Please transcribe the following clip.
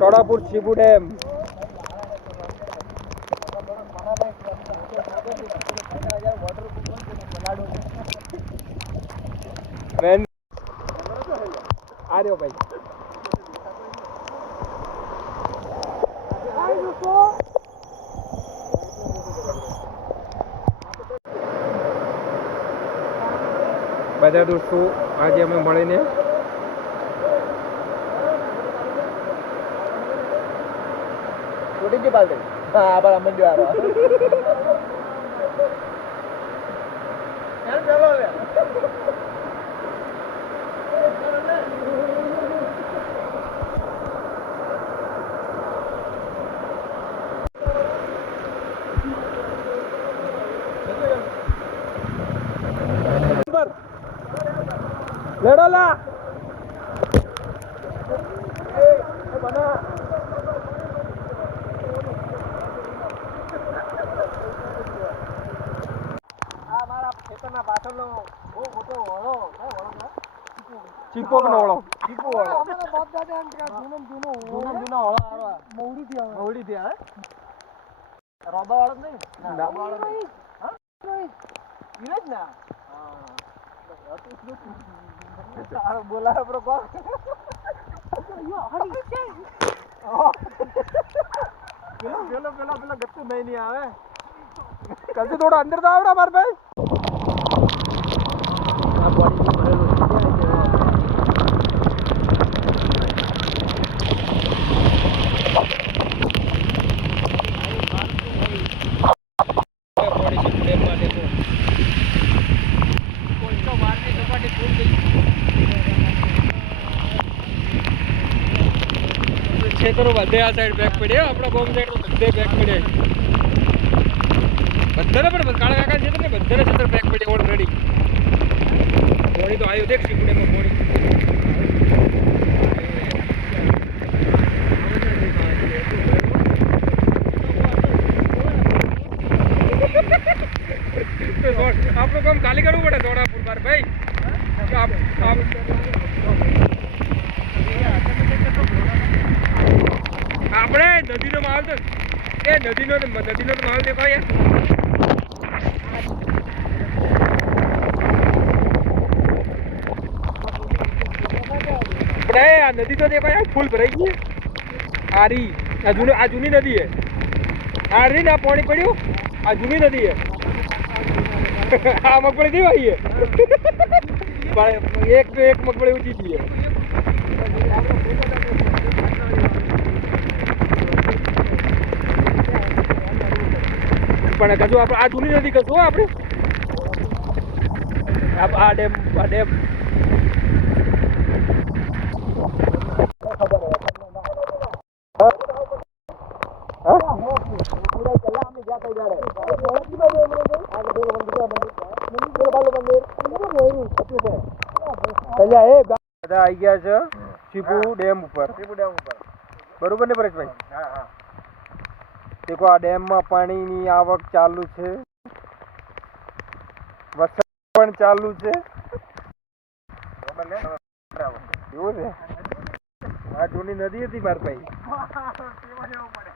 દોડાપુર Shibu dam. આ રહ્યો ભાઈ. બધા દોસ્તો આજે અમે મળીને છૂટી ગઈ પાલટી હા પણ અમે જો આરો યાર ચાલો લે લેડો લા આ મારા ખેતરના પાછળનો બહુ મોટો વળો કયો વળો? ચીપોક નો જૂનો જૂનો. મહુડીથી આવે? રોબા વાળો નહીં. રોબા વાળો નહીં. હા? ઈ જ ને? હા. હતું જ નતું. તારો બોલાવે આપણો પેલો પેલો પેલો પેલો ગત્તુ નહીં નહીં આવે કદી થોડો અંદર તો આવડે માર ભાઈ ખેતરો આ સાઈડ બેક પડ્યો આપણા ગોમ સાઈડ બધે બેક પડ્યા બધાને પણ કાળા કાકા છે ને બધાને ક્ષેત્ર બેક પડ્યા ઓલરેડી પોણી તો આવ્યું દેખ શીપડેમાં પોણી. આપણું કામ ખાલી કરવું પડે દોડાપુર માર, ભાઈ. આપણે નદીનો માલ તો એ નદીનો નદીનો તો માલ દેખાય યાર. આપણે આ નદી તો દેખાય ફૂલ ભરાઈ ગઈ. આરી આ જૂની આ જૂની નદી હે આરી ના પાણી પડ્યું, આ જૂની નદી હે આ મગફળી દેવાઈ હે એક એક મગફળી ઊંચી છે. પણ કશું આપણે આ જૂની નદી કશું આપણે. આ આ ડેમ આ ડેમ. બધા આવી ગયા છે ચીપુ ડેમ ઉપર. બરોબર ને પરેશભાઈ? હા હા. દેખો, આ ડેમમાં પાણીની આવક ચાલુ છે. વરસાદ પણ ચાલુ છે. એવું છે? આ જૂની નદી હતી મારી ભાઈ.